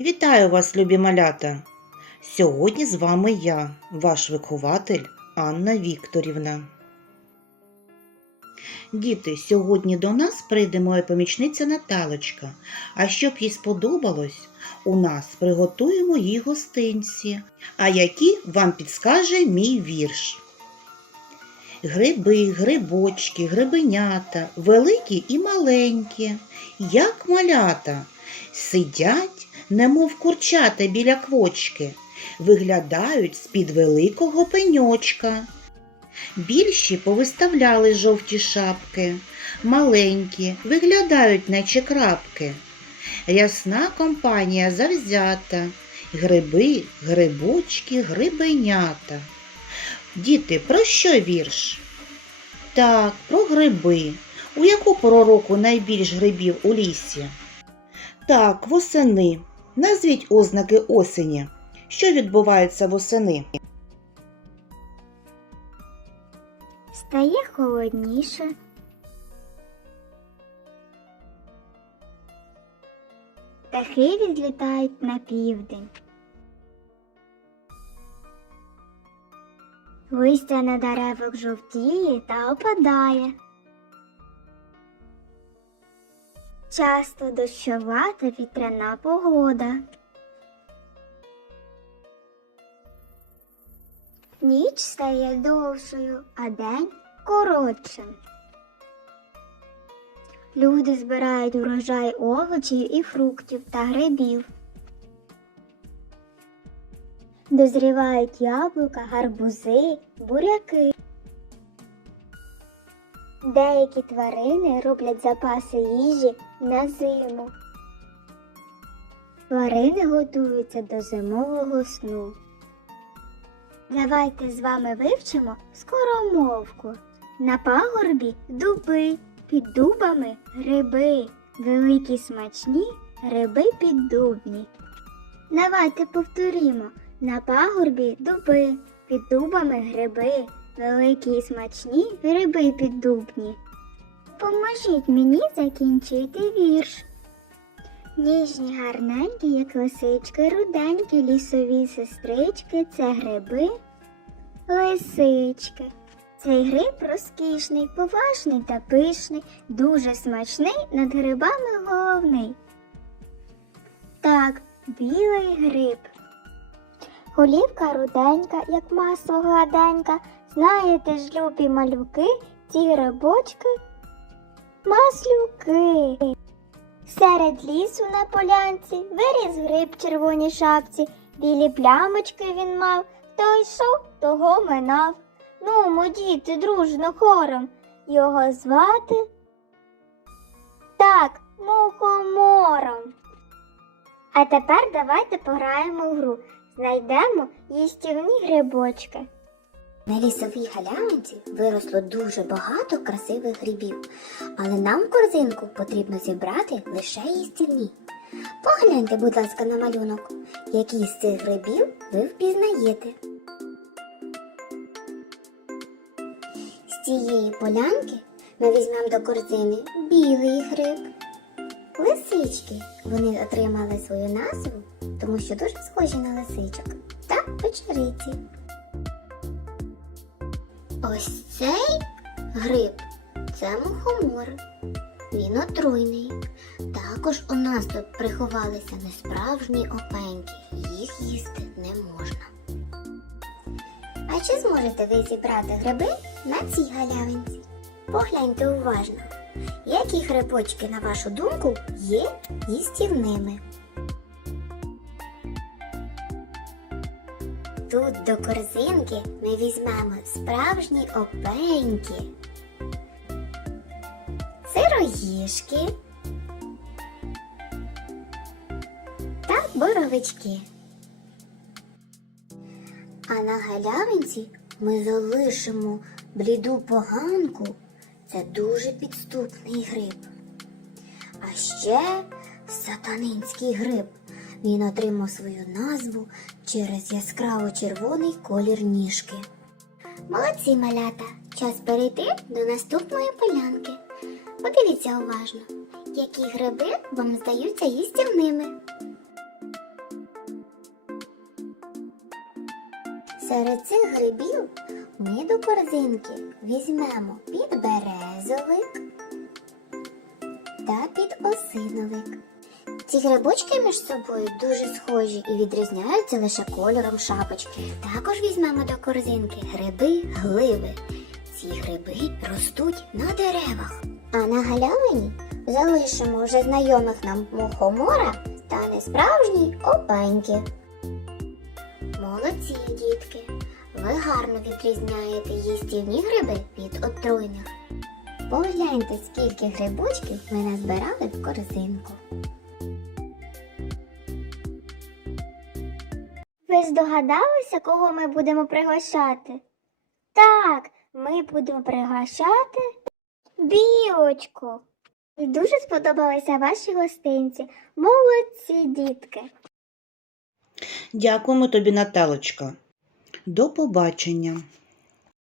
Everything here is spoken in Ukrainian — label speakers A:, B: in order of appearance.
A: Вітаю вас, любі малята! Сьогодні з вами я, ваш вихователь Анна Вікторівна. Діти, сьогодні до нас прийде моя помічниця Наталочка. А щоб їй сподобалось, у нас приготуємо їй гостинці, а які вам підскаже мій вірш. Гриби, грибочки, грибенята, великі і маленькі, як малята, сидять, немов курчата біля квочки, виглядають з-під великого пеньочка. Більші повиставляли жовті шапки, маленькі виглядають, наче крапки. Рясна компанія завзята, гриби, грибочки, грибенята. Діти, про що вірш? Так, про гриби. У яку пору найбільш грибів у лісі? Так, восени. Назвіть ознаки осені. Що відбувається восени?
B: Стає холодніше. Птахи відлітають на південь. Листя на деревах жовтіє та опадає. Часто дощова та вітряна погода. Ніч стає довшою, а день коротшим. Люди збирають урожай овочів і фруктів та грибів. Дозрівають яблука, гарбузи, буряки. Деякі тварини роблять запаси їжі на зиму. Тварини готуються до зимового сну. Давайте з вами вивчимо скоромовку. На пагорбі дуби, під дубами гриби, великі смачні гриби піддубні. Давайте повторімо. На пагорбі дуби, під дубами гриби, великі і смачні гриби піддубні. Поможіть мені закінчити вірш. Ніжні гарненькі, як лисички, руденькі, лісові сестрички це гриби, лисички. Цей гриб розкішний, поважний та пишний, дуже смачний, над грибами головний. Так, білий гриб. Голівка руденька, як масло гладенька. Знаєте ж, любі малюки, ці грибочки маслюки. Серед лісу на полянці виріс гриб червоній шапці, білі плямочки він мав, хто йшов, того минав. Ну, мо діти, дружно хором, його звати так, мухомором. А тепер давайте пограємо в гру. Знайдемо їстівні грибочки.
C: На лісовій галявинці виросло дуже багато красивих грибів, але нам в корзинку потрібно зібрати лише їстівні. Погляньте, будь ласка, на малюнок, які з цих грибів ви впізнаєте. З цієї полянки ми візьмемо до корзини білий гриб. Лисички. Вони отримали свою назву, тому що дуже схожі на лисичок та печериці. Ось цей гриб це мухомор. Він отруйний. Також у нас тут приховалися несправжні опеньки. Їх їсти не можна. А чи зможете ви зібрати гриби на цій галявинці? Погляньте уважно, які грибочки, на вашу думку, є їстівними. Тут до корзинки ми візьмемо справжні опеньки, сироїшки та боровички. А на галявинці ми залишимо бліду поганку. Це дуже підступний гриб. А ще сатанинський гриб. Він отримав свою назву через яскраво червоний колір ніжки. Молодці малята! Час перейти до наступної полянки. Подивіться уважно, які гриби вам здаються їстівними. Серед цих грибів ми до корзинки візьмемо підбер. Підосиновик. Ці грибочки між собою дуже схожі і відрізняються лише кольором шапочки. Також візьмемо до корзинки гриби гливи. Ці гриби ростуть на деревах. А на галявині залишимо вже знайомих нам мухомора та несправжні опеньки. Молодці, дітки! Ви гарно відрізняєте їстівні гриби від отруйних. Погляньте, скільки грибочків ми назбирали в корзинку.
B: Ви здогадалися, кого ми будемо пригощати? Так, ми будемо пригощати білочку. І дуже сподобалися ваші гостинці. Молодці, дітки.
A: Дякуємо тобі, Наталочка. До побачення.